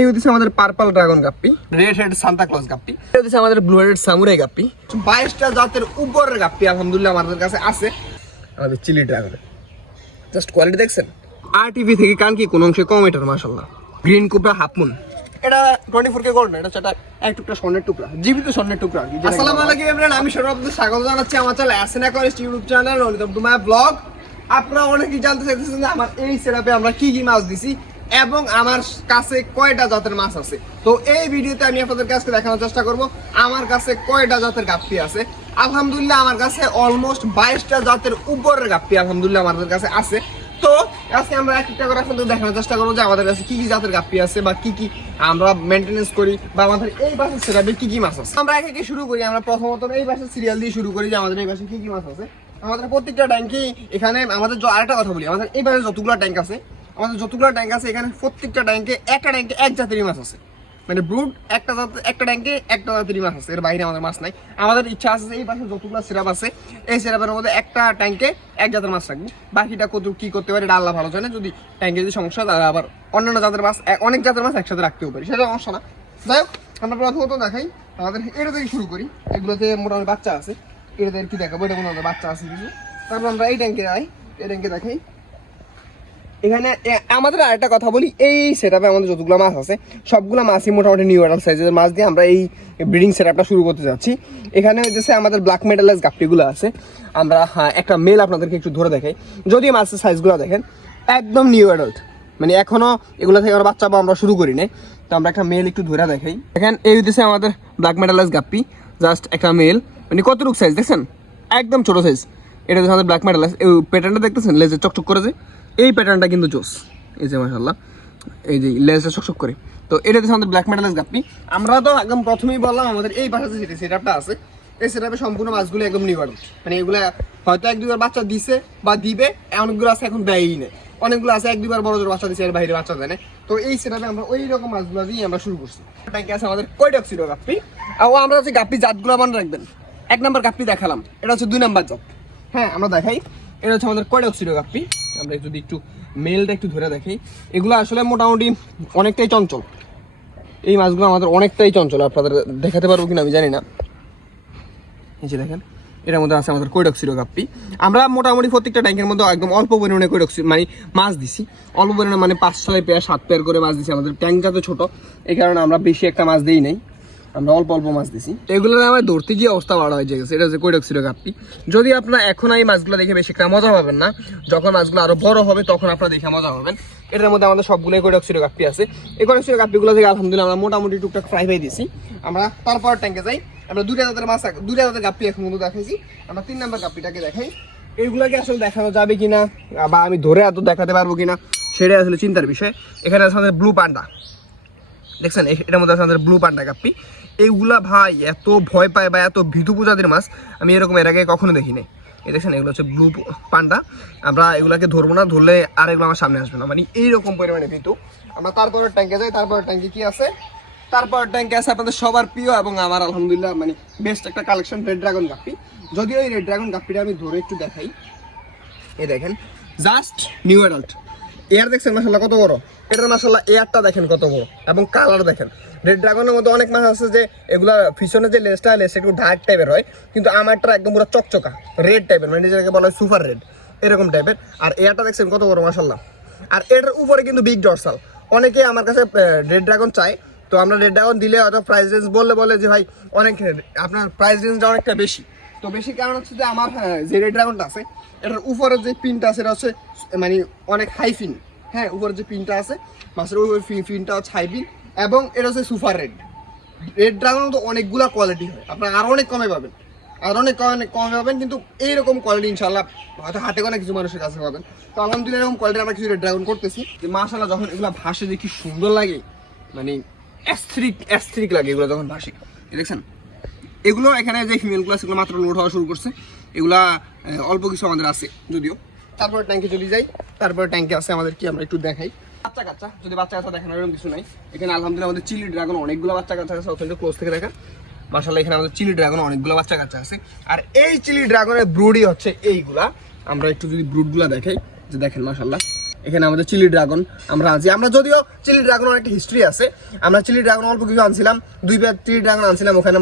এই হচ্ছে আমাদের purple dragon guppy, red head Santa Claus guppy, এই হচ্ছে আমাদের ব্লু হেড সামুরাই গাপ্পি। 22টা জাতের উপরের গাপ্পি আলহামদুলিল্লাহ আমাদের কাছে আছে। আমাদের চিলি ড্রাগন জাস্ট কোয়ালিটি দেখছেন, আরটিভি থেকে কান কি কোন অংশে কম এটার মাশাআল্লাহ। গ্রিন কোবরা হাফ মুন, এটা 24K গোল্ড না, এটা হচ্ছে এক টুকরা স্বর্ণের টুকরা, জীবিত স্বর্ণের টুকরা। আসসালামু আলাইকুম এভরিওয়ান, আমি সৌরভ আপনাদের স্বাগত জানাচ্ছি আমার চ্যানেল আসেনা করেস্ট YouTube channel welcome to my blog. আপনারা অনেকেই জানতে চাইতেছেন যে আমার এই সেটআপে আমরা কি কি মাছ দিছি এবং আমার কাছে কয়টা জাতের মাছ আছে। তো এই ভিডিওতে আমি আপনাদের কাছে দেখানোর চেষ্টা করব আমার কাছে কয়টা জাতের গাপ্পি আছে। আলহামদুলিল্লাহ আমার কাছে অলমোস্ট 22টা জাতের উপরের গাপ্পি আলহামদুলিল্লাহ আমাদের কাছে আছে। তো আজকে আমরা একটা করে আপনাদের দেখানোর চেষ্টা করবো যে আমাদের কাছে কি কি জাতের গাপ্পি আছে বা কি কি আমরা মেনটেনেন্স করি বা আমাদের এই বাসের সেটআপে কি কি মাছ আছে। আমরা একে শুরু করি, আমরা প্রথমত এই বাসের সিরিয়াল দিয়ে শুরু করি যে আমাদের এই বাসে কি কি মাছ আছে। আমাদের প্রত্যেকটা ট্যাঙ্কি এখানে আমাদের আরেকটা কথা বলি, আমাদের এই বাসে যতগুলো ট্যাঙ্ক আছে, আমাদের যতগুলো ট্যাঙ্ক আছে এখানে প্রত্যেকটা ট্যাঙ্কে একটা ট্যাঙ্কে এক জাতেরই মাছ আছে, মানে ব্রুড একটা ট্যাঙ্কে একটা জাতেরই মাছ আছে, এর বাইরে আমাদের মাছ নাই। আমাদের ইচ্ছা আছে এই পাশে যতগুলো সিরাপ আছে এই সিরাপের মধ্যে একটা ট্যাঙ্কে এক জাতের মাছ রাখবো, বাকিটা কত কি করতে পারে এটা আল্লাহ ভালো জানে। যদি ট্যাঙ্কে যদি সমস্যা তাহলে আবার অন্যান্য জাতের মাছ অনেক জাতের মাছ একসাথে রাখতেও পারি, সেটা সমস্যা না। যাই হোক আমরা প্রথমত দেখাই আমাদের এটা থেকে শুরু করি, এগুলোতে মোটামুটি বাচ্চা আছে, এটাতে কি দেখাবো, এটা কোনো বাচ্চা আছে কিছু। তারপর আমরা এই ট্যাঙ্কে যাই, এই ট্যাঙ্কে দেখাই। এখানে আমাদের আরেকটা কথা বলি, এই সেটআপে আমাদের যতগুলো মাছ আছে সবগুলো মাছই মোটামুটি নিউ অ্যাডাল্ট সাইজের মাছ দিয়ে আমরা এই ব্রিডিং সেটআপটা শুরু করতে যাচ্ছি। এখানে হচ্ছে আমাদের ব্ল্যাক মেটালাইজ গাপ্পিগুলো আছে। আমরা একটা মেল আপনাদেরকে একটু ধরে দেখাই, যদি মাছের সাইজগুলো দেখেন একদম নিউ অ্যাডাল্ট, মানে এখনো এগুলো থেকে আমরা বাচ্চা আমরা শুরু করি নাই। তো আমরা একটা মেল একটু ধরে দেখাই। দেখেন এই হচ্ছে আমাদের ব্ল্যাক মেটালাইজ গাপ্পি, জাস্ট একটা মেল, মানে কতটুকু সাইজ দেখছেন, একদম ছোটো সাইজ। এটা হচ্ছে আমাদের ব্ল্যাক মেটালাইজ, এই প্যাটার্নটা দেখতেছেন লেজে চকচক করে যে, এই প্যাটার্নটা কিন্তু জোস, এই যে মাশাআল্লাহ এই যে লেজটা চকচক করে। তো এটা হচ্ছে আমাদের ব্ল্যাক মেটালাইজ গাপ্পি। আমরা তো একদম প্রথমেই বললাম আমাদের এই পাশে যে সেটআপটা আছে এই সেটআপে সম্পূর্ণ মাছগুলো একদম নিউ অ্যাডাল্ট, মানে এগুলো হয়তো এক দুবার বাচ্চা দিছে বা দিবে, অনেকগুলো আছে এখন দেয়ই নেই, অনেকগুলো আছে এক দুবার বড় জোর বাচ্চা দিচ্ছে এর বাইরে বাচ্চা দেয় না। তো এই সেটআপে আমরা ওই রকম মাছগুলো দিয়ে আমরা শুরু করছি। ট্যাঙ্কে আছে আমাদের কৈডক্সিডো গাপ্পি, আর আমরা হচ্ছে গাপ্পি জাতগুলো মনে রাখবেন। 1 নম্বর গাপ্পি দেখালাম, এটা হচ্ছে 2 নম্বর জাত। হ্যাঁ আমরা দেখাই, এটা হচ্ছে আমাদের কৈডক্সিডো গাপ্পি। আমরা যদি একটু মেলটা একটু ধরে দেখি, এগুলো আসলে মোটামুটি অনেকটাই চঞ্চল, এই মাছগুলো আমাদের অনেকটাই চঞ্চল। আপনাদের দেখাতে পারবো কিনা আমি জানি না, এই যে দেখেন এটার মধ্যে আছে আমাদের কৈডক্সিডো গাপ্পি। আমরা মোটামুটি প্রত্যেকটা ট্যাঙ্কের মধ্যে একদম অল্প পরিমাণে কৈডক্সি মানে মাছ দিছি, অল্প পরিমাণে মানে 5-6 পেয়ার 7 পেয়ার করে মাছ দিছি। আমাদের ট্যাঙ্ক যাতে ছোটো এই কারণে আমরা বেশি একটা মাছ দিই নাই, আমরা অল্প অল্প মাছ দিছি। এগুলো আমার ধরতে গিয়ে অবস্থা বাড়া হয়ে গেছে। এটা হচ্ছে কৈডক্সিডো গাপ্পি। যদি আপনারা এখন এই মাছগুলো দেখে বেশি একটা মজা পাবেন না, যখন মাছগুলো আরো বড় হবে তখন আপনারা দেখে মজা পাবেন। এটার মধ্যে আমাদের সবগুলোই কৈডক্সিডো গাপ্পি আছে। এই কৈডক্সিডো গাপ্পিগুলো থেকে আলহামদুলিল্লাহ আমরা মোটামুটি টুকটাক ফ্রাই পাই দিছি। আমরা তারপর ট্যাঙ্কে যাই, আমরা 2টা জাতের মাছ 2টা জাতের গাপ্পি এখন মতো দেখাইছি। আমরা 3 নম্বর গাপ্পিটাকে দেখাই, এইগুলাকে আসলে দেখানো যাবে কিনা বা আমি ধরে এত দেখাতে পারবো কিনা সেটাই আসলে চিন্তার বিষয়। এখানে আছে আমাদের ব্লু পান্ডা, দেখছেন এটার মধ্যে আছে আমাদের ব্লু পান্ডা গাপ্পি। এইগুলা ভাই এত ভয় পায় বা এত ভীতু প্রজাতির মাছ আমি এরকম এর আগে কখনো দেখি নাই। এই দেখছেন এগুলো হচ্ছে ব্লু পান্ডা। আমরা এগুলাকে ধরবো না, ধরলে আর এগুলো আমার সামনে আসবে না, মানে এইরকম পরিমাণে ভীতু। আমরা তারপরের ট্যাঙ্কে যাই, তারপরের ট্যাঙ্কে কি আছে, তারপর ট্যাঙ্কে আছে আপনাদের সবার প্রিয় এবং আমার আলহামদুলিল্লাহ মানে বেস্ট একটা কালেকশন রেড ড্রাগন গাপ্পি। যদিও এই রেড ড্রাগন গাপ্পিটা আমি ধরে একটু দেখাই, এই দেখেন জাস্ট নিউ অ্যাডাল্ট। এয়ার দেখছেন মাশাআল্লাহ কত বড়, এটার মাশাআল্লাহ এয়ারটা দেখেন কত বড় এবং কালার দেখেন। রেড ড্রাগনের মধ্যে অনেক মাছ আছে যে এগুলা পিছনে যে লেজটা একটু ডার্ক টাইপের হয়, কিন্তু আমারটা একদম পুরো চকচকা রেড টাইপের, মানে যেটাকে বলা হয় সুপার রেড এরকম টাইপের। আর এয়ারটা দেখছেন কত বড় মাশাআল্লাহ। আর এটার উপরে কিন্তু বিগ ডরসাল। অনেকে আমার কাছে রেড ড্রাগন চায়, তো আমরা রেড ড্রাগন দিলে হয়তো প্রাইস রেঞ্জ বলে যে ভাই অনেক আপনার প্রাইস রেঞ্জটা অনেকটা বেশি। তো বেশি কারণ হচ্ছে যে আমার যে রেড ড্রাগনটা আছে এটার উপরে যে পিনটা আছে এটা হচ্ছে মানে অনেক হাই ফিন। হ্যাঁ উপরে যে পিনটা আছে মাছের ওই ফিনটা হচ্ছে হাই পিন এবং এটা হচ্ছে সুপার রেড। রেড ড্রাগন তো অনেকগুলো কোয়ালিটি হয়, আপনারা আরও অনেক কমে পাবেন, আর অনেক কমে পাবেন, কিন্তু এইরকম কোয়ালিটি ইনশাল্লাহ হয়তো হাটে কোনো কিছু মানুষের কাছে পাবেন। তো আলহামদুলিল্লাহ এরকম কোয়ালিটি আমরা কিছু রেড ড্রাগন করতেছি যে মাশাআল্লাহ যখন এগুলো ভাসে যে কি সুন্দর লাগে, মানে অ্যাস্থেটিক লাগে এগুলো যখন ভাসে। দেখছেন এগুলো এখানে যে ফিমেলগুলো সেগুলো মাত্র লোড হওয়া শুরু করছে, এগুলা অল্প কিছু আমাদের আছে যদিও। তারপর ট্যাঙ্কে চলে যাই, তারপর ট্যাঙ্কে আছে আমাদের কি আমরা একটু দেখাই বাচ্চা কাচ্চা। যদি বাচ্চা কাচ্চা দেখানোর এরকম কিছু নাই, এখানে আলহামদুলিল্লাহ আমাদের চিলি ড্রাগন অনেকগুলো বাচ্চা কাচ্চা আছে। অত্যন্ত ক্লোজ থেকে দেখা মাশাআল্লাহ এখানে আমাদের চিলি ড্রাগন অনেকগুলো বাচ্চা কাচ্চা আছে। আর এই চিলি ড্রাগনের ব্রুডই হচ্ছে এইগুলা। আমরা একটু যদি ব্রুডগুলা দেখাই, যে দেখেন মাশাআল্লাহ এখানে আমাদের চিলি ড্রাগন আমরা আনছি। আমরা যদিও চিলি ড্রাগন অনেকটা হিস্ট্রি আছে, আমরা চিলি ড্রাগন অল্প কিছু আনছিলাম, 2 চিলি ড্রাগন আনছিলাম, ওখানে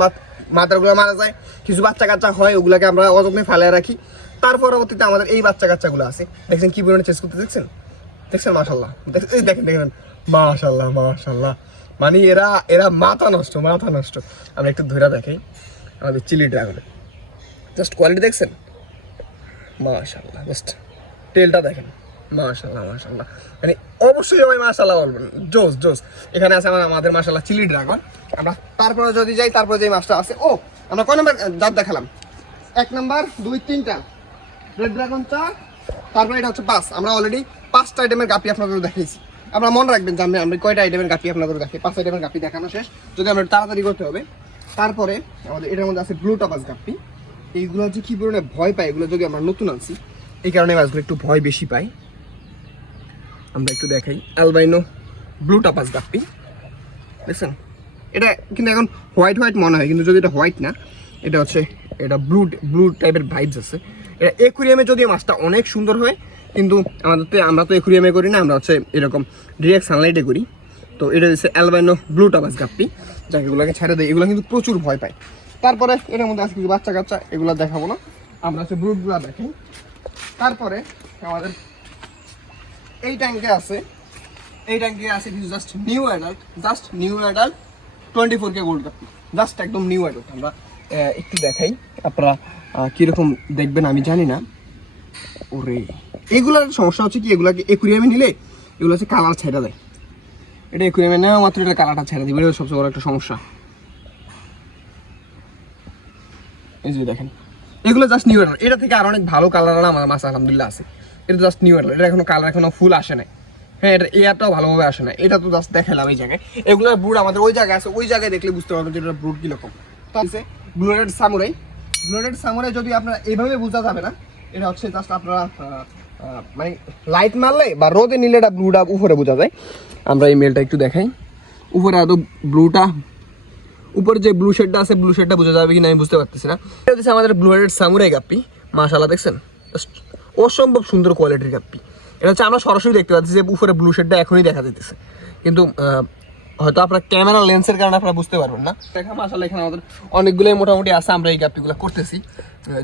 মাথাগুলো মারা যায়, কিছু বাচ্চা কাচ্চা হয়, ওগুলোকে আমরা অযত্নে ফেলে রাখি। তার পরবর্তীতে আমাদের এই বাচ্চা কাচ্চাগুলো আছে, দেখছেন কি পরিমাণে চেস করতে, দেখছেন মাশাল্লাহ, এই দেখেন মাশাল্লাহ মাশাল্লাহ, মানে এরা মাথা নষ্ট। আমরা একটু ধরে দেখাই আমাদের চিলি ড্রাগনের জাস্ট কোয়ালিটি, দেখছেন মাশাল্লাহ, জাস্ট টেলটা দেখেন মাশাল্লাহ, মানে অবশ্যই সবাই মাশাল্লাহ বলবেন, জোস। এখানে আছে আমাদের মাশাল্লাহ চিলি ড্রাগন। আমরা তারপরে যদি যাই, তারপরে যে মাছটা আছে, আমরা কয় নম্বর জাত দেখালাম? 1 নম্বর, 2, 3টা রেড ড্রাগন 4, তারপরে এটা হচ্ছে 5। আমরা অলরেডি 5টা আইটেমের গাপি আপনাদের দেখিয়েছি। আপনারা মনে রাখবেন যে আমরা কয়টা আইটেমের গাপি আপনাদের দেখাই, 5 আইটেমের গাপি দেখানো শেষ, যদি আমরা তাড়াতাড়ি করতে হবে। তারপরে আমাদের এটার মধ্যে আছে ব্লু টপাস গাপি। এইগুলো হচ্ছে কি পরিমাণে ভয় পায়, এগুলো যদি আমরা নতুন আনছি, এই কারণে মাছগুলো একটু ভয় বেশি পাই। আমরা একটু দেখাই অ্যালবাইনো ব্লু টপাস গাপ্পি, দেখছেন? এটা কিন্তু এখন হোয়াইট মনে হয়, কিন্তু যদি এটা হোয়াইট না, এটা হচ্ছে এটা ব্লু টাইপের ভাইবস আছে। এটা একুরিয়ামে যদিও মাছটা অনেক সুন্দর হয়, কিন্তু আমরা তো একুরিয়ামে করি না, আমরা হচ্ছে এরকম ডিরেক্ট সানলাইটে করি। তো এটা হচ্ছে অ্যালবাইনো ব্লু টপাস গাপ্পি, যাকে এগুলোকে ছেড়ে দেয়, এগুলো কিন্তু প্রচুর ভয় পায়। তারপরে এটার মধ্যে আছে কিছু বাচ্চা কাচ্চা, এগুলো দেখাবো না, আমরা হচ্ছে ব্রুডগুলো দেখাই। তারপরে আমাদের এই ট্যাঙ্কে আছে কিছু just new adult 24K gold cup, just একদম নিউ অ্যাডাল্ট। আমরা একটু দেখাই, আপনারা কীরকম দেখবেন আমি জানি না। ওরে এগুলোর সমস্যা হচ্ছে কি, এগুলোকে একুরিয়ামে নিলে এগুলো হচ্ছে কালার ছেড়ে দেয়, এটা একুরিয়ামে নেওয়া মাত্র এটা কালারটা ছেড়ে দেবে, এটা সবচেয়ে বড় একটা সমস্যা। এই যে দেখেন, এগুলো জাস্ট নিউ অ্যাডাল্ট, এটা থেকে আর অনেক ভালো কালার আমার মাছ আলহামদুলিল্লাহ আছে। এটা জাস্ট নিউ অ্যাডাল্ট, এটা এখনো কালার এখনো ফুল আসে নাই। হ্যাঁ, এটা এয়ারটাও ভালোভাবে আসে না, এটা তো জাস্ট দেখালাম এই জায়গায়। এগুলোর ব্রুড আমাদের ওই জায়গায় আছে, ওই জায়গায় দেখলে বুঝতে পারবেন যে এটা ব্রুড কীরকম। তো আছে ব্লু রেড সামুরাই, যদি আপনারা এইভাবে বোঝা যাবে না, এটা হচ্ছে জাস্ট আপনারা মানে লাইট মারলে বা রোদে নিলে এটা ব্লুটা উপরে বোঝা যায়। আমরা এই মেলটা একটু দেখাই, উপরে এত ব্লুটা, উপরে যে ব্লু শেডটা আছে, ব্লু শেডটা বোঝা যাবে কিনা আমি বুঝতে পারতেছি না। এটা হচ্ছে আমাদের ব্লু রেড সামুরাই গাপ্পি, মাশাআল্লাহ, দেখছেন অসম্ভব সুন্দর কোয়ালিটির গাপ্পি। এটা হচ্ছে আমরা সরাসরি দেখতে পাচ্ছি যে উপরে ব্লু শেডটা এখনই দেখা যেতেছে, কিন্তু হয়তো আপনার ক্যামেরা লেন্সের কারণে আপনারা বুঝতে পারবেন না। দেখা মাশাআল্লাহ এখানে আমাদের অনেকগুলোই মোটামুটি আছে, আমরা এই গাপ্পিগুলো করতেছি,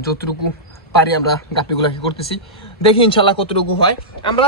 যতটুকু পারি আমরা গাপ্পিগুলোকে করতেছি, দেখি ইনশাল্লাহ কতটুকু হয়। আমরা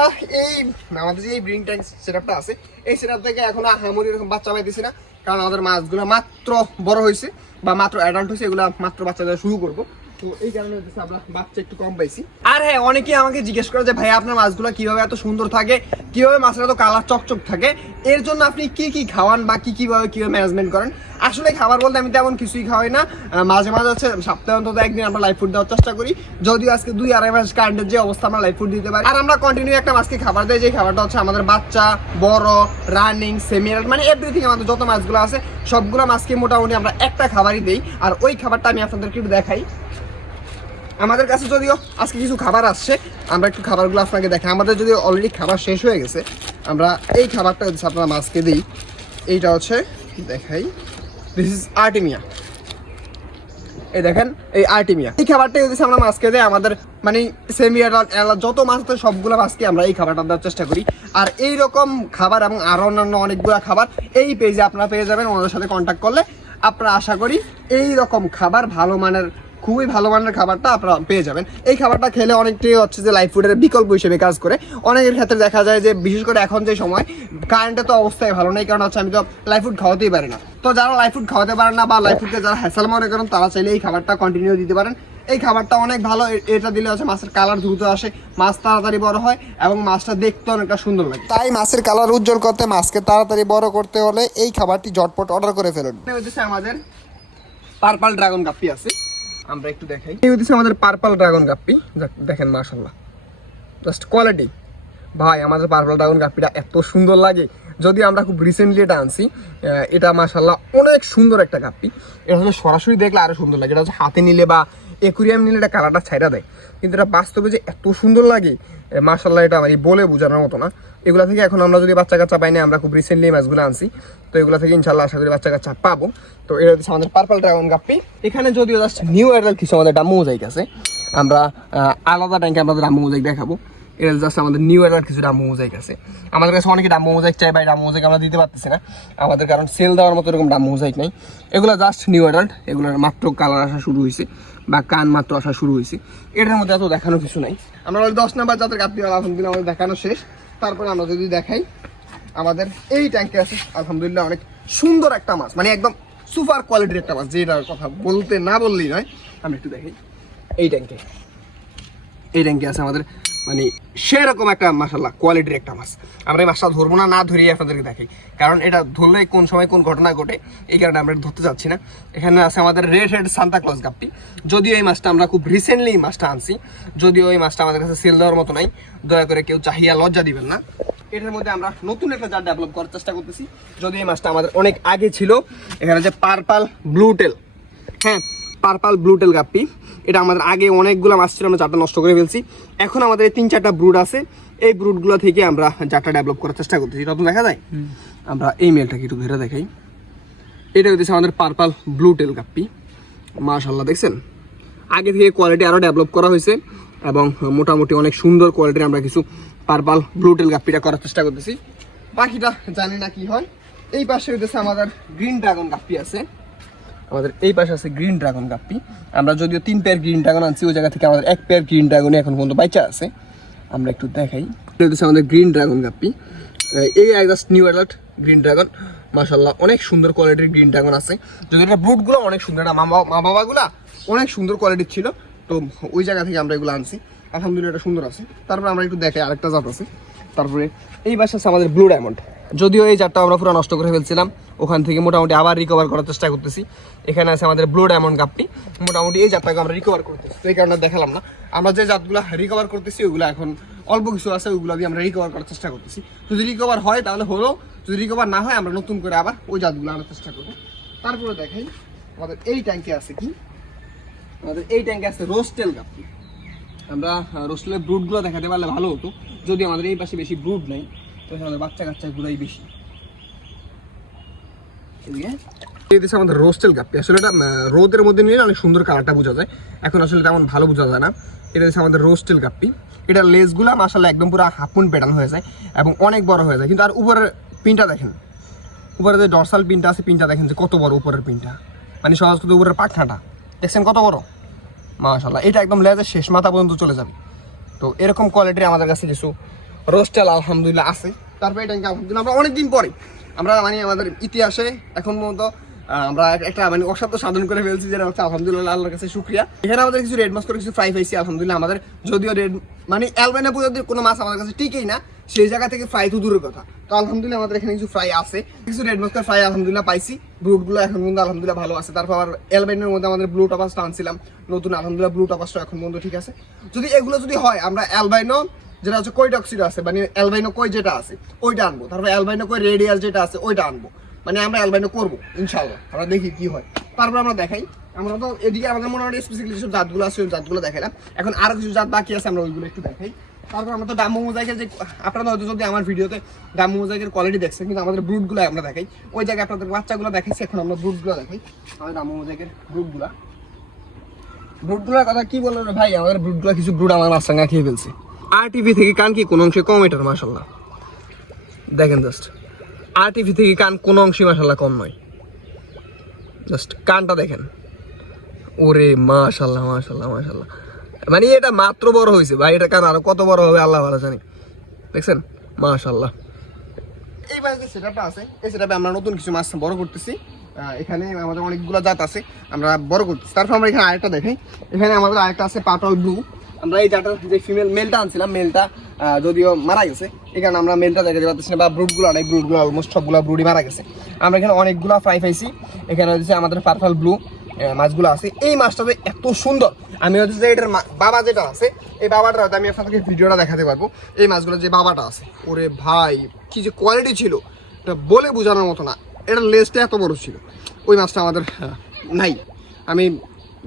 আমাদের যে ব্রিডিং ট্যাঙ্ক সেটআপটা আছে, এই সেটআপ থেকে এখনো আহামরি এরকম বাচ্চা পাইতেছি না, কারণ আমাদের মাছগুলো মাত্র বড় হয়েছে বা মাত্র অ্যাডাল্ট হয়েছে, এগুলো মাত্র বাচ্চা দেওয়া শুরু করবো, তো এই কারণে আমরা বাচ্চা একটু কম পাইছি। আর হ্যাঁ, অনেকেই আমাকে জিজ্ঞেস করে যে ভাই আপনার মাছগুলো কিভাবে এত সুন্দর থাকে, কিভাবে মাছের এত কালার চকচক থাকে, এর জন্য আপনি কি খাওয়ান বা কিভাবে ম্যানেজমেন্ট করেন। আসলে খাবার বলতে আমি তেমন কিছুই খাওয়াই না, মাঝে হচ্ছে সপ্তাহে অন্তত একদিন আমরা লাইভ ফুড দেওয়ার চেষ্টা করি, যদিও আজকে 2-2.5 মাস কারেন্টের যে অবস্থা আমরা লাইভ ফুড দিতে পারি। আর আমরা কন্টিনিউ একটা মাছকে খাবার দেয়, যে খাবারটা হচ্ছে আমাদের বাচ্চা, বড়, রানিং, সেমি অ্যাডাল্ট, মানে এভরিথিং, আমাদের যত মাছগুলো আছে সবগুলো মাছকে মোটামুটি আমরা একটা খাবারই দিই। আর ওই খাবারটা আমি আপনাদেরকে একটু দেখাই। আমাদের কাছে যদিও আজকে কিছু খাবার আসছে, আমরা একটু খাবারগুলো আপনাকে দেখাই। আমাদের যদি অলরেডি খাবার শেষ হয়ে গেছে, আমরা এই খাবারটা হচ্ছে আপনারা মাছকে দিই। এইটা হচ্ছে দেখাই, দিস ইজ আর্টেমিয়া, এই দেখেন এই আর্টেমিয়া, এই খাবারটা হচ্ছে আমরা মাছকে দিই। আমাদের মানে সেমি অ্যাডাল্ট যত মাছ আছে সবগুলো মাছকে আমরা এই খাবারটা দেওয়ার চেষ্টা করি। আর এই রকম খাবার এবং আরও অন্যান্য অনেকগুলো খাবার এই পেজে আপনারা পেয়ে যাবেন, ওনাদের সাথে কন্ট্যাক্ট করলে আপনারা আশা করি এই রকম খাবার খুবই ভালো মানের খাবারটা আপনারা পেয়ে যাবেন। এই খাবারটা খেলে অনেকটাই হচ্ছে যে লাইফ ফুডের বিকল্প হিসেবে কাজ করে। অনেকের ক্ষেত্রে দেখা যায় যে বিশেষ করে এখন যে সময় কারেন্টের তো অবস্থায় ভালো নেই, কারণ হচ্ছে আমি তো লাইফ ফুড খাওয়াতেই পারি না। তো যারা লাইফ ফুড খাওয়াতে পারেন না বা লাইফ ফুডকে যারা হ্যাসেল মনে করেন, তারা চাইলে এই খাবারটা কন্টিনিউ দিতে পারেন। এই খাবারটা অনেক ভালো, এটা দিলে হচ্ছে মাছের কালার দ্রুত আসে, মাছ তাড়াতাড়ি বড় হয় এবং মাছটা দেখতে অনেকটা সুন্দর লাগে। তাই মাছের কালার উজ্জ্বল করতে, মাছকে তাড়াতাড়ি বড় করতে হলে এই খাবারটি ঝটপট অর্ডার করে ফেলুন। আমাদের পার্পল ড্রাগন গাপ্পি আছে, আমরা একটু দেখাই। এই হচ্ছে আমাদের পার্পল ড্রাগন গাপ্পি, দেখেন মাশাআল্লাহ, জাস্ট কোয়ালিটি। ভাই আমাদের পার্পল ড্রাগন গাপ্পিটা এত সুন্দর লাগে, যদি আমরা খুব রিসেন্টলি এটা আনছি, এটা মাশাআল্লাহ অনেক সুন্দর একটা গাপ্পি। এটা হচ্ছে সরাসরি দেখলে আরো সুন্দর লাগে, এটা হচ্ছে হাতে নিলে বা একুরিয়াম নিলে এটা কালারটা ছাইড়া দেয়, কিন্তু এটা বাস্তবে যে এত সুন্দর লাগে মাশাআল্লাহ, এটা আমার বলে বোঝানোর মতো না। এগুলো থেকে এখন আমরা যদি বাচ্চা কাচ্চা পাই না, আমরা খুব রিসেন্টলি মাছগুলো আনছি, তো এগুলো থেকে ইনশাল্লাহ আশা করি বাচ্চা কাচ্চা পাবো। তো এটা হচ্ছে আমাদের পার্পল ড্রাগন গাপ্পি। এখানে যদিও জাস্ট নিউ অ্যাডাল্ট কিছু আমাদের ডাম্বো মোজাইক আছে, আমরা আলাদা ট্যাঙ্কে আমাদের ডাম্বো মোজাইক দেখাবো। এটা জাস্ট আমাদের নিউ অ্যাডাল্ট কিছু ডাম্বো মোজাইক আছে। আমাদের কাছে অনেকে ডাম্বো মোজাইক চাই, ভাই ডাম্বো মোজাইক আমরা দিতে পারতেছি না আমাদের, কারণ সেল দেওয়ার মতো এরকম ডাম্বো মোজাইক নেই। এগুলো জাস্ট নিউ অ্যাডাল্ট, এগুলোর মাত্র কালার আসা শুরু হয়েছে বা কান মাত্র আসা শুরু হয়েছে, এটার মধ্যে এত দেখানো কিছু নাই। আমরা 10 নাম্বার জাতের গাপ্পি আলহামদুলিল্লাহ আমাদের দেখানো শেষ। তারপরে আমরা যদি দেখাই আমাদের এই ট্যাঙ্কে আছে আলহামদুলিল্লাহ অনেক সুন্দর একটা মাছ, মানে একদম সুপার কোয়ালিটির একটা মাছ, যেটার কথা বলতে না বললেই নয়। আমি একটু দেখাই এই ট্যাঙ্কে আছে আমাদের মানে সেরকম একটা মাশাআল্লাহ কোয়ালিটির একটা মাছ। আমরা এই মাছটা ধরবো না ধরিয়ে আপনাদেরকে দেখাই, কারণ এটা ধরলে কোন সময় কোন ঘটনা ঘটে, এই কারণে আমরা ধরতে চাচ্ছি না। এখানে আছে আমাদের রেড হেড সান্তা ক্লজ গাপ্পি। যদিও এই মাছটা আমরা খুব রিসেন্টলি এই মাছটা আনছি, যদিও এই মাছটা আমাদের কাছে সেল দেওয়ার মতো নাই, দয়া করে কেউ চাহিয়া লজ্জা দিবেন না। এটার মধ্যে আমরা নতুন একটা জাত ডেভেলপ করার চেষ্টা করতেছি, যদিও এই মাছটা আমাদের অনেক আগে ছিল। এখানে যে পার্পল ব্লু টেল, হ্যাঁ পার্পল ব্লু টেল গাপ্পি, এটা আমাদের আগে অনেকগুলো মাছ ছিল, আমরা জাতটা নষ্ট করে ফেলছি। এখন আমাদের 3-4টা ব্রুড আছে, এই ব্রুডগুলো থেকে আমরা জাতটা ডেভেলপ করার চেষ্টা করতেছি। তখন দেখা যায় আমরা এই মেলটাকে একটু ধরে দেখাই, এটা হচ্ছে আমাদের পার্পল ব্লু টেল গাপ্পি। মাশাআল্লাহ দেখছেন, আগে থেকে কোয়ালিটি আরও ডেভেলপ করা হয়েছে এবং মোটামুটি অনেক সুন্দর কোয়ালিটির আমরা কিছু পার্পল ব্লু টেল গাপ্পিটা করার চেষ্টা করতেছি। বাকিটা জানি না কি হয়। এই পাশে হচ্ছে আমাদের গ্রিন ড্রাগন গাপ্পি আছে, আমাদের এই পাশে আছে গ্রিন ড্রাগন গাপ্পি। আমরা যদিও 3 পেয়ার গ্রিন ড্রাগন আনছি, ওই জায়গা থেকে আমাদের 1 পেয়ার গ্রিন ড্রাগনই এখন পর্যন্ত বাইচা আছে। আমরা একটু দেখাই, এটা হচ্ছে আমাদের গ্রিন ড্রাগন গাপ্পি। এই just new adult green dragon, মাশাআল্লাহ অনেক সুন্দর কোয়ালিটির গ্রিন ড্রাগন আছে। যদি এটা ব্রুডগুলো অনেক সুন্দর, এটা মা বাবাগুলা অনেক সুন্দর কোয়ালিটির ছিল, তো ওই জায়গা থেকে আমরা এগুলো আনছি। আলহামদুলিল্লাহ এটা সুন্দর আছে। তারপরে আমরা একটু দেখাই আরেকটা জাত আছে। তারপরে এই পাশে আছে আমাদের ব্লু ডায়মন্ড। যদিও এই জাতটা আমরা পুরো নষ্ট করে ফেলছিলাম, ওখান থেকে মোটামুটি আবার রিকভার করার চেষ্টা করতেছি। এখানে আছে আমাদের ব্লু ডায়মন্ড গাপ্পি, মোটামুটি এই জাতটাকে আমরা রিকভার করতেছি, তো এই কারণে দেখালাম না। আমরা যে জাতগুলো রিকভার করতেছি ওইগুলো এখন অল্প কিছু আছে, ওইগুলো দিয়ে আমরা রিকভার করার চেষ্টা করতেছি। যদি রিকভার হয় তাহলে হলো, যদি রিকভার না হয় আমরা নতুন করে আবার ওই জাতগুলো আনার চেষ্টা করবো। তারপরে দেখাই আমাদের এই ট্যাঙ্কে আছে কি, আমাদের এই ট্যাঙ্কে আছে রোস্টেল গাপ্পি। আমরা রোস্টেলের ব্রুডগুলো দেখাতে পারলে ভালো হতো, যদি আমাদের এই পাশে বেশি ব্রুড নেই, তো আমাদের বাচ্চা কাচ্চাগুলোই বেশি। এই দেশে আমাদের রোস্টেল গাপ্পি, আসলে এটা রোদের মধ্যে নিয়ে অনেক সুন্দর কালারটা বোঝা যায়, এখন আসলে তেমন ভালো বোঝা যায় না। এটা হচ্ছে আমাদের রোস্টেল গাপ্পি। এটার লেজগুলো মাশাআল্লাহ একদম পুরো হাফুন প্যাটার্ন হয়ে যায় এবং অনেক বড় হয়ে যায়, কিন্তু আর উপরের পিনটা দেখেন, উপরে যে ডরসাল পিনটা আছে, পিনটা দেখেন যে কত বড় উপরের পিনটা, মানে সহজ কথা উপরের পাখনাটা দেখছেন কত বড়, মাশাআল্লাহ। এটা একদম লেজের শেষ মাথা পর্যন্ত চলে যাবে। তো এরকম কোয়ালিটির আমাদের কাছে কিছু রোস্টেল আলহামদুলিল্লাহ আছে। তারপরে এটা আলহামদুলিল্লাহ আমরা অনেকদিন পরে আমরা মানে আমাদের ইতিহাসে এখন পর্যন্ত আমরা একটা মানে অসাধ্য সাধন করে ফেলছি, যেটা হচ্ছে আলহামদুলিল্লাহ আল্লাহর কাছে শুকরিয়া। এখানে আমাদের কিছু রেড মাছ করে কিছু ফ্রাই পাইছি আলহামদুলিল্লাহ। আমাদের যদিও রেড মানে অ্যালবাইনা পর্যন্ত কোনো মাছ আমাদের কাছে টিকেই না, সেই জায়গা থেকে ফ্রাই তো দূরের কথা, তো আলহামদুলিল্লাহ আমাদের এখানে কিছু ফ্রাই আছে, কিছু রেড মাছ করে ফ্রাই আলহামদুলিল্লাহ পাইছি। ব্রুডগুলো এখন পর্যন্ত আলহামদুলিল্লাহ ভালো আছে। তারপর আবার অ্যালবাইনের মধ্যে আমাদের ব্লু টপাসটা আনছিলাম নতুন, আলহামদুলিল্লাহ ব্লু টপাসটা এখন পর্যন্ত ঠিক আছে। যদি এগুলো যদি হয় আমরা অ্যালবাইনো যেটা হচ্ছে কই টক্সিড আছে, মানে অ্যালবাইনো কই যেটা আছে ওইটা আনবো, তারপর অ্যালবাইনো কই রেডিয়াস যেটা আছে ওইটা আনবো, মানে আমরা অ্যালবাইনো করবো ইনশাআল্লাহ। আমরা দেখি কি হয়, তারপর আমরা দেখাই। আমরা তো এদিকে আমাদের মোটামুটি স্পেসিফিক যেসব জাতগুলো আছে ওই জাতগুলো দেখাইলাম, এখন আরো কিছু জাত বাকি আছে, আমরা ওইগুলো একটু দেখাই। তারপর আমরা তো ডাম্বো মোজাইকের যে আপনারা হয়তো যদি আমার ভিডিওতে ডাম্বো মোজাইকের কোয়ালিটি দেখছেন, কিন্তু আমাদের ব্রুডগুলো আমরা দেখাই, ওই জায়গায় আপনাদের বাচ্চাগুলো দেখাইছি, এখন আমরা ব্রুডগুলো দেখাই। আমাদের ডাম্বো মোজাইকের ব্রুডগুলোর কথা কি বললো ভাই, আমাদের ব্রুডগুলো কিছু ব্রুড আমার মাছরাঙা খেয়ে ফেলছে। আরটিভি থেকে কান কি কোন অংশে কম, এটার মাশাআল্লাহ দেখেন, জাস্ট আরটিভি থেকে কান কোন অংশে মাশাআল্লাহ কম নয়, জাস্ট কানটা দেখেন, ওরে মাশাআল্লাহ মাশাআল্লাহ মাশাআল্লাহ, মানে এটা মাত্র বড় হয়েছে ভাই, এটা কান আরো কত বড় হবে আল্লাহ ভালো জানি, দেখছেন মাশাআল্লাহ। এই পাশে যে সেটআপটা আছে, এই সেটআপে আমরা নতুন কিছু মাছ বড় করতেছি। এখানে আমাদের অনেকগুলো জাত আছে, আমরা বড় করতেছি। তারপর আমরা এখানে আরেকটা দেখাই, এখানে আমাদের আরেকটা আছে পার্পল ব্লু। আমরা এই জাতটার যে ফিমেল মেলটা আনছিলাম, মেলটা যদিও মারা গেছে, এই কারণে আমরা মেলটা দেখাতে পারতেছি না, বা ব্রুডগুলো অনেক ব্রুডগুলো অলমোস্ট সবগুলো ব্রুডই মারা গেছে। আমরা এখানে অনেকগুলো ফ্রাই পাইছি। এখানে হচ্ছে আমাদের পার্পল ব্লু মাছগুলো আছে। এই মাছটাতে এত সুন্দর, আমি হচ্ছে যে এটার বাবা যেটা আছে, এই বাবাটা হয়তো আমি আপনাদেরকে ভিডিওটা দেখাতে পারবো। এই মাছগুলো যে বাবাটা আছে, ওরে ভাই কি যে কোয়ালিটি ছিল, এটা বলে বোঝানোর মতো না। এটার লেজটা এত বড় ছিল, ওই মাছটা আমাদের নাই। আমি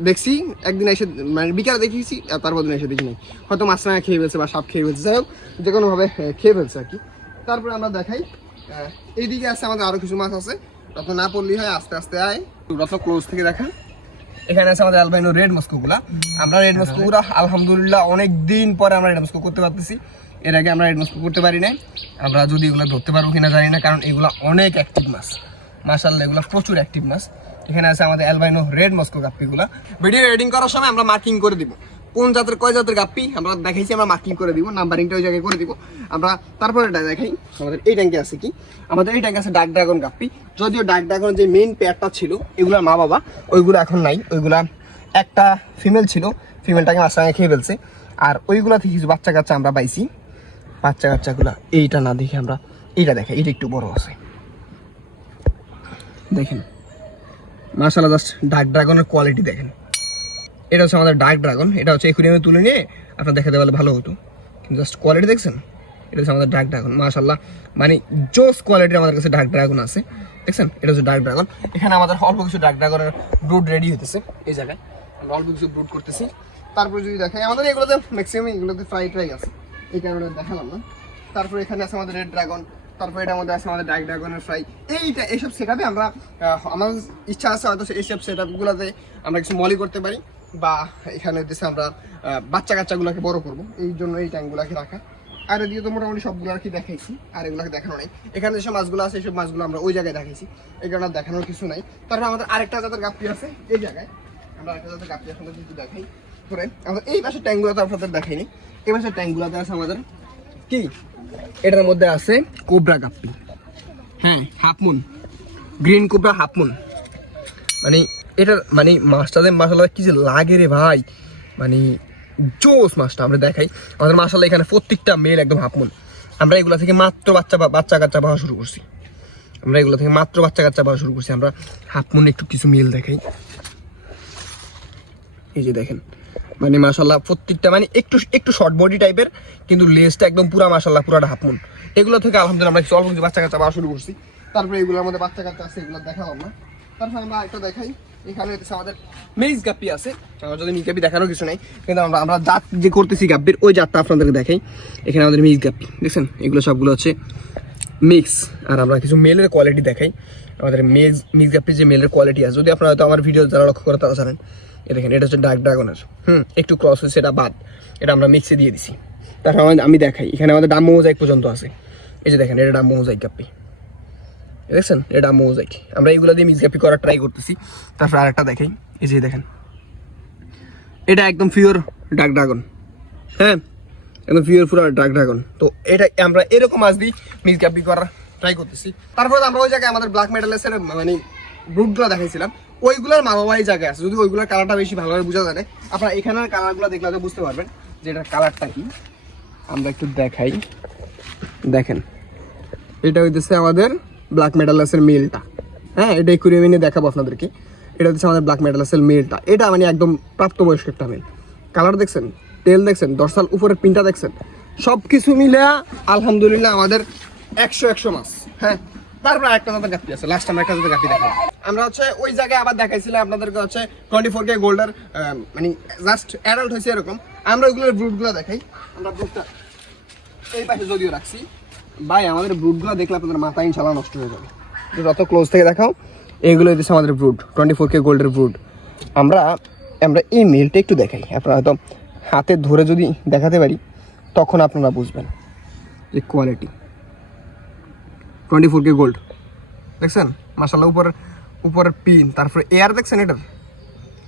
দেখছি একদিন এসে, মানে বিকালে দেখিয়েছি, তারপর দিন এসে দেখি নাই, হয়তো মাছটা খেয়ে ফেলছে বা সাপ খেয়ে ফেলছে, যাই হোক যে কোনোভাবে খেয়ে ফেলছে আর কি। তারপরে আমরা দেখাই এইদিকে আছে আমাদের আরও কিছু মাছ আছে, রত্ন না পড়লেই হয়, আস্তে আস্তে আয়, রত্ন ক্লোজ থেকে দেখা। এখানে আছে আমাদের অ্যালবাইনো রেড মস্কোগুলা। আমরা রেড মস্কোগুলা আলহামদুলিল্লাহ অনেক দিন পরে আমরা রেড মস্কো করতে পারতেছি। এর আগে আমরা রেড মস্কো করতে পারি নাই। আমরা যদি এগুলো ধরতে পারবো কিনা জানি না, কারণ এগুলো অনেক অ্যাক্টিভ মাছ, মাশাআল্লাহ এগুলো প্রচুর অ্যাক্টিভ মাছ। এখানে আছে আমাদের অ্যালবাইনো রেড মস্কো গাপ্পিগুলা। ভিডিও এডিটিং করার সময় আমরা মার্কিং করে দিব কোন জাতের কয় জাতের গাপ্পি আমরা দেখাইছি, আমরা মার্কিং করে দিব, নাম্বারিংটা ওই জায়গায় করে দিব আমরা। তারপরে এটা দেখাই আমাদের এই ট্যাঙ্কে আছে কি, আমাদের এই ট্যাঙ্কে আছে ডার্ক ড্রাগন গাপ্পি। যদিও ডার্ক ড্রাগনের যে মেইন পেয়ারটা ছিল এগুলোর মা বাবা, ওইগুলো এখন নাই। ওইগুলা একটা ফিমেল ছিল, ফিমেলটাকে মাছরাঙা খেয়ে ফেলছে। আর ওইগুলা থেকে কিছু বাচ্চা কাচ্চা আমরা পাইছি। বাচ্চা কাচ্চাগুলা এইটা না দেখে আমরা এইটা দেখাই, এটা একটু বড় আছে দেখেন, মাশাআল্লাহ জাস্ট ডার্ক ড্রাগনের কোয়ালিটি দেখেন। এটা হচ্ছে আমাদের ডার্ক ড্রাগন, এটা হচ্ছে একুরিয়ামে তুলে নিয়ে আপনার দেখাতে পারলে ভালো হতো, কিন্তু জাস্ট কোয়ালিটি দেখছেন। এটা হচ্ছে আমাদের ডার্ক ড্রাগন, মাশাআল্লাহ মানে জোস কোয়ালিটির আমাদের কাছে ডার্ক ড্রাগন আছে দেখছেন। এটা হচ্ছে ডার্ক ড্রাগন। এখানে আমাদের অল্প কিছু ডার্ক ড্রাগনের ব্রুড রেডি হতেছে, এই জায়গায় আমরা অল্প কিছু ব্রুড করতেছি। তারপরে যদি দেখাই আমাদের এগুলোতে ম্যাক্সিমাম এগুলোতে ফ্রাই ট্রাই আছে, এই কারণে দেখালাম না। তারপরে এখানে আছে আমাদের রেড ড্রাগন, তারপরে এটার মধ্যে আছে আমাদের ডার্ক ড্রাগনের ফ্রাই। এইসব সেটআপে আমরা আমাদের ইচ্ছা আছে হয়তো এইসব সেটআপগুলোতে আমরা কিছু মলি করতে পারি, বা এখানে হচ্ছে আমরা বাচ্চা কাচ্চাগুলোকে বড় করবো, এই জন্য এই ট্যাঙ্কগুলোকে রাখা। আর এদিকে তো মোটামুটি সবগুলো আর কি দেখাইছি, আর এগুলোকে দেখানো নাই। এখানে যেসব মাছগুলো আছে এইসব মাছগুলো আমরা ওই জায়গায় দেখাইছি, এই কারণে দেখানোর কিছু নাই। তারপরে আমাদের আরেকটা জাতের গাপ্পি আছে এই জায়গায়, আমরা আরেকটা জাতের গাপ্পি আসলে কিছু দেখাই। পরে আমাদের এই পাশের ট্যাঙ্কগুলোতে আপনাদের দেখাইনি, এই পাশের ট্যাঙ্কগুলোতে আছে আমাদের কি, এটার মধ্যে আছে কোবরা গাপ্পি, হ্যাঁ হাফমুন, গ্রিন কোবরা হাফমুন। মানে এটার মানে মাছটাদের মাশাআল্লাহ কি যে লাগে রে ভাই, মানে জোস মাছটা। আমরা দেখাই আমাদের মাশাআল্লাহ এখানে প্রত্যেকটা মেল একদম হাফমুন। আমরা এগুলা থেকে মাত্র বাচ্চা কাচ্চা পাওয়া শুরু করছি, আমরা এগুলো থেকে মাত্র বাচ্চা কাচ্চা পাওয়া শুরু করছি। আমরা হাফমুন একটু কিছু মেল দেখাই, এই যে দেখেন মানে মাশাআল্লাহ প্রত্যেকটা মানে একটু শর্ট বডি টাইপের, কিন্তু লেজটা একদম পুরা মাশাআল্লাহ পুরাটা হাফমুন। এগুলো থেকে আলহামদুলিল্লাহ আমরা কিছু অল্প কিছু বাচ্চা কাচ্চা পাওয়া শুরু করছি। তারপরে এগুলোর মধ্যে বাচ্চা কাচ্চা আছে, এগুলো দেখালাম না। তারপরে আমরা একটা দেখাই, এখানে হচ্ছে আমাদের মেইজ গাপ্পি আছে। যদি মিজ গাপ্পি দেখানোর কিছু নাই, কিন্তু আমরা জাত যে করতেছি গাপ্পির ওই জাতটা আপনাদেরকে দেখাই। এখানে আমাদের মেইজ গাপ্পি দেখছেন, এগুলো সবগুলো হচ্ছে মিক্স। আর আমরা কিছু মেলের কোয়ালিটি দেখাই, আমাদের মিক্স গাপ্পির যে মেলের কোয়ালিটি আছে, যদি আপনারা হয়তো আমার ভিডিও যারা লক্ষ্য করে তারা জানেন। দেখেন এটা হচ্ছে ডার্ক ড্রাগনের, একটু ক্রস হয়েছে, এটা বাদ, এটা আমরা মিক্সে দিয়ে দিছি। তারপর আমি দেখাই, এখানে আমাদের ডাম্বো মোজাইক পর্যন্ত আছে। এই যে দেখেন এটা ডাম্বো মোজাইক গাপ্পি দেখছেন, এটা ডাম্বো মোজাইক। আমরা এইগুলো দিয়ে মিক্স গাপ্পি করার ট্রাই করতেছি। তারপর আরেকটা দেখাই, এই যে দেখেন এটা একদম পিওর ডার্ক ড্রাগন, হ্যাঁ একদম পিওর পুরো ডার্ক ড্রাগন। তো এটা আমরা এরকম মাছ দিই মিক্স গাপ্পি করার ট্রাই করতেছি। তারপরে আমরা ওই জায়গায় আমাদের ব্ল্যাক মেডালেসের মানে ব্রুডগুলো দেখাইছিলাম, ওইগুলোর মা বাবা এই জায়গায় আছে। যদি ওইগুলোর কালারটা বেশি ভালোভাবে বোঝা যায়, আপনারা এখানের কালারগুলো দেখলে তো বুঝতে পারবেন যে এটার কালারটা কি। আমরা একটু দেখাই, দেখেন এটা হইতেছে আমাদের ব্ল্যাক মেডালেসের মেলটা, হ্যাঁ এটা একুরিয়ামে নিয়ে দেখাবো আপনাদেরকে। এটা হচ্ছে আমাদের ব্ল্যাক মেডালেসের মেলটা, এটা মানে একদম প্রাপ্তবয়স্ক একটা মেল। কালার দেখছেন, তেল দেখছেন, ডরসাল উপরের পিনটা দেখছেন, সব কিছু মিলে আলহামদুলিল্লাহ আমাদের 100 মাছ। হ্যাঁ তারপর একটা জাতের গাপ্পি আছে, লাস্ট আমরা একটা জাতের গাপ্পি দেখাবো। আমরা হচ্ছে ওই জায়গায় আবার দেখাইছিলাম আপনাদেরকে হচ্ছে 24K গোল্ডের মানে জাস্ট অ্যাডাল্ট হয়েছে এরকম। আমরা ওইগুলোর ব্রুডগুলো দেখাই। আমরা ব্রুডটা এই পাশে যদিও রাখছি ভাই, আমাদের ব্রুডগুলো দেখলে আপনাদের মাথা ইনশাল্লাহ নষ্ট হয়ে যাবে। যত ক্লোজ থেকে দেখাও, এইগুলো হচ্ছে আমাদের ব্রুড, 24K গোল্ডের ব্রুড। আমরা এই মেলটা একটু দেখাই, আপনারা হয়তো হাতে ধরে যদি দেখাতে পারি তখন আপনারা বুঝবেন যে কোয়ালিটি। 24K গোল্ড দেখছেন মাশাআল্লাহ, উপরের পিন, তারপরে এয়ার দেখছেন, এটার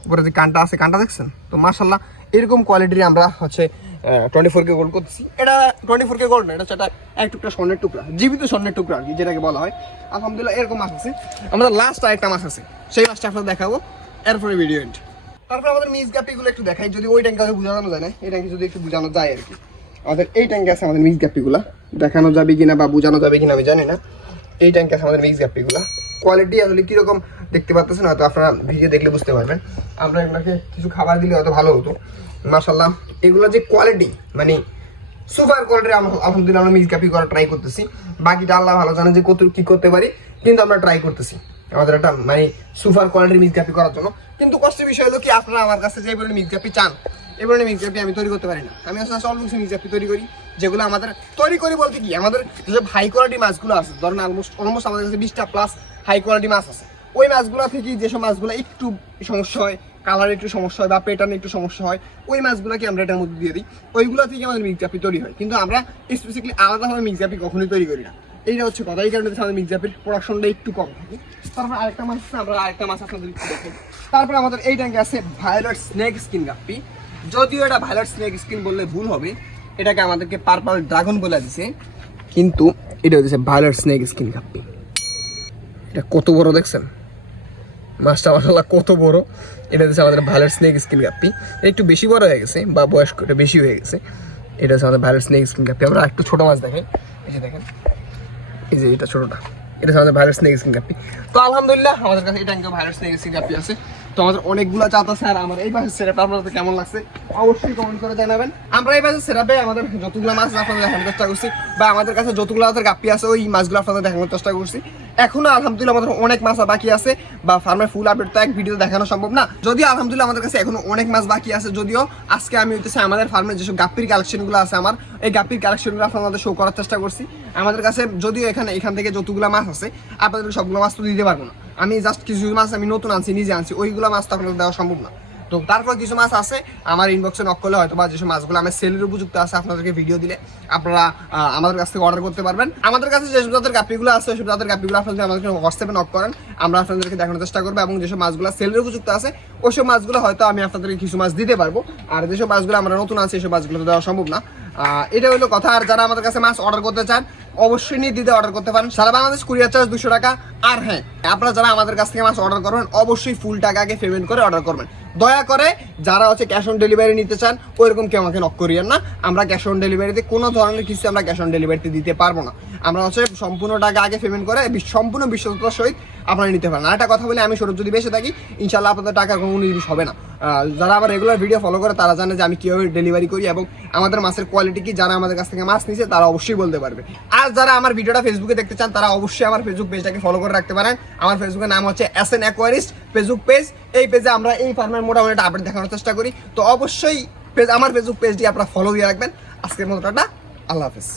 উপরে যে কানটা আছে কানটা দেখছেন। তো মাশাআল্লাহ এরকম কোয়ালিটির আমরা হচ্ছে 24K গোল্ড করতেছি। এটা 24K গোল্ড না, এটা হচ্ছে এক টুকরা স্বর্ণের টুকরা, জীবিত স্বর্ণের টুকরা আর কি যেটাকে বলা হয়। আলহামদুলিল্লাহ এরকম মাছ আছে। আমাদের লাস্ট আরেকটা মাছ আছে, সেই মাছটা আপনাদের দেখাবো এরপরে ভিডিও এন্ড। তারপরে আমাদের মিক্স গাপ্পিগুলো একটু দেখাই, যদি ওই ট্যাঙ্কে বোঝানো যায় না, এই ট্যাঙ্কে যদি একটু বোঝানো যায় আর কি। আমাদের এই ট্যাঙ্কে আছে আমাদের মিক্স গাপ্পিগুলো, দেখানো যাবে কিনা বা বোঝানো যাবে কিনা আমি জানি না। এই ট্যাঙ্কে আছে আমাদের মিক্স গাপ্পিগুলো, কোয়ালিটি আসলে কীরকম দেখতে পাচ্ছেন হয়তো আপনারা ভিডিও দেখলে বুঝতে পারবেন। আমরা এগুলোকে কিছু খাবার দিলে হয়তো ভালো হতো। মাশাআল্লাহ এগুলো যে কোয়ালিটি মানে সুপার কোয়ালিটির, আলহামদুলিল্লাহ আমরা মিক্স গাপ্পি করার ট্রাই করতেছি। বাকিটা আল্লাহ ভালো জানে যে কত কী করতে পারি, কিন্তু আমরা ট্রাই করতেছি আমাদের একটা মানে সুপার কোয়ালিটির মিক্স গাপ্পি করার জন্য। কিন্তু কষ্টের বিষয় হলো কি, আপনারা আমার কাছে যে বলে মিক্স গাপ্পি চান, এবার মিক্স গাপ্পি আমি তৈরি করতে পারি না। আমি আসলে অল্প কিছু মিক্স গাপ্পি তৈরি করি, যেগুলো আমাদের তৈরি করি বলতে কি, আমাদের যেসব হাই কোয়ালিটি মাছগুলো আছে, ধরেন অলমোস্ট আমাদের কাছে 20টা প্লাস হাই কোয়ালিটি মাছ আছে। ওই মাছগুলো থেকে যেসব মাছগুলো একটু সমস্যা হয় কালার একটু সমস্যা হয় বা প্যাটার্ন একটু সমস্যা হয়, ওই মাছগুলোকে আমরা এটার মধ্যে দিয়ে দিই, ওইগুলো থেকে আমাদের মিক্স গাপ্পি তৈরি হয়। কিন্তু আমরা স্পেসিফিকলি আলাদাভাবে মিক্স গাপ্পি কখনোই তৈরি করি না, এইটা হচ্ছে কথা। এই কারণে আমাদের মিক্স গাপ্পির প্রোডাকশনটা একটু কম থাকে। তারপর আরেকটা মাছ আছে, আমরা আরেকটা মাছ আপনাদের একটু দেখাই। তারপরে আমাদের এই ট্যাঙ্কে আছে ভায়োলেট স্নেক স্কিন গাপ্পি। যদিও এটা ভায়োলেট স্নেক স্কিন বললে ভুল হবে, এটাকে আমাদেরকে পার্পল ড্রাগন বলে দিছে, কিন্তু এটা হচ্ছে ভায়োলেট স্নেক স্কিন গাপ্পি। এটা কত বড় দেখছেন মাছটা, মাশাআল্লাহ কত বড়। এটা হচ্ছে আমাদের ভায়োলেট স্নেক স্কিন গাপ্পি, একটু বেশি বড় হয়ে গেছে বা বয়স্ক এটা বেশি হয়ে গেছে। এটা হচ্ছে আমাদের ভায়োলেট স্নেক স্কিন গাপ্পি। আমরা একটু ছোট মাছ দেখাই, এই যে দেখেন, এই যে এটা ছোটটা, এটা হচ্ছে আমাদের ভায়োলেট স্নেক স্কিন গাপ্পি। তো আলহামদুলিল্লাহ আমাদের কাছে এটা ভায়োলেট স্নেক স্কিন গাপ্পি আছে। তো আমাদের অনেকগুলো জাত আছে। আর আমার এই পাশের সেটআপটা আপনাদের কেমন লাগছে অবশ্যই কমেন্ট করে জানাবেন। আমরা এই পাশের সেটআপে আমাদের যতগুলো মাছ আপনাদের দেখানোর চেষ্টা করছি, বা আমাদের কাছে যতগুলো আমাদের গাপ্পি আছে ওই মাছগুলো আপনাদের দেখানোর চেষ্টা করছি। এখনো আলহামদুলিল্লাহ আমাদের অনেক মাছ বাকি আছে, বা ফার্মের ফুল আপডেট তো এক ভিডিও দেখানো সম্ভব না। যদিও আলহামদুলিল্লাহ আমাদের কাছে এখনো অনেক মাছ বাকি আছে। যদিও আজকে আমি হইতেছে আমাদের ফার্মের যেসব গাপ্পির কালেকশনগুলো আছে, আমার এই গাপ্পির কালেকশনগুলো আপনাদের শো করার চেষ্টা করছি। আমাদের কাছে যদিও এখান থেকে যতগুলো মাছ আছে আপনাদের সবগুলো মাছ তো দিতে পারবো না, আমি জাস্ট কিছু মাছ আমি নতুন আনছি, নিজে আনছি, ওইগুলো মাছ তো আপনাদের দেওয়া সম্ভব না। তো তারপর কিছু মাছ আছে আমার ইনবক্সে নক করলে হয়তো বা যেসব মাছগুলো আমার সেলের উপযুক্ত আছে আপনাদেরকে ভিডিও দিলে আপনারা আমাদের কাছ থেকে অর্ডার করতে পারবেন। আমাদের কাছে যেসব জাতের গাপ্পিগুলো আছে ওইসব জাতের গাপ্পিগুলো আপনাদের আমাদেরকে হোয়াটসঅ্যাপে নক করেন, আমরা আপনাদেরকে দেখানোর চেষ্টা করবো। এবং যেসব মাছগুলো সেলের উপযুক্ত আছে ওইসব মাছগুলো হয়তো আমি আপনাদেরকে কিছু মাছ দিতে পারবো, আর যেসব মাছগুলো আমরা নতুন আছে এইসব মাছগুলো তো দেওয়া সম্ভব না। এটা হলো কথা। আর যারা আমাদের কাছে মাছ অর্ডার করতে চান অবশ্যই নিয়ে দিতে অর্ডার করতে পারেন। সারা বাংলাদেশ কুরিয়ার চার্জ 200 টাকা। আর হ্যাঁ, আপনারা যারা আমাদের কাছ থেকে মাছ অর্ডার করবেন অবশ্যই ফুল টাকা আগে পেমেন্ট করে অর্ডার করবেন। দয়া করে যারা হচ্ছে ক্যাশ অন ডেলিভারি নিতে চান ওইরকম কেউ আমাকে নক করিয়েন না। আমরা ক্যাশ অন ডেলিভারিতে কোনো ধরনের কিছু আমরা ক্যাশ অন ডেলিভারিতে দিতে পারবো না। আমরা হচ্ছে সম্পূর্ণ টাকা আগে পেমেন্ট করে সম্পূর্ণ বিশ্বস্ততার সহিত আপনারা নিতে পারেন। আর একটা কথা বলে, আমি সৌরভ যদি বেঁচে থাকি ইনশাল্লাহ আপনাদের টাকা কোনো জিনিস হবে না। যারা আবার রেগুলার ভিডিও ফলো করে তারা জানে যে আমি কীভাবে ডেলিভারি করি এবং আমাদের মাছের কোয়ালিটি কি, যারা আমাদের কাছ থেকে মাছ নিছে তারা অবশ্যই বলতে পারবে। আর যারা আমার ভিডিওটা ফেসবুকে দেখতে চান তারা অবশ্যই আমার ফেসবুক পেজটাকে ফলো করে রাখতে পারেন। আমার ফেসবুকের নাম হচ্ছে SN অ্যাকোয়ারিস্ট ফেসবুক পেজ। এই পেজে আমরা এই ফার্মের মোটামুটি একটা আপডেট দেখানোর চেষ্টা করি। তো অবশ্যই আমার ফেসবুক পেজটি আপনারা ফলো দিয়ে রাখবেন। আজকের মতো টাটা, আল্লাহ হাফেজ।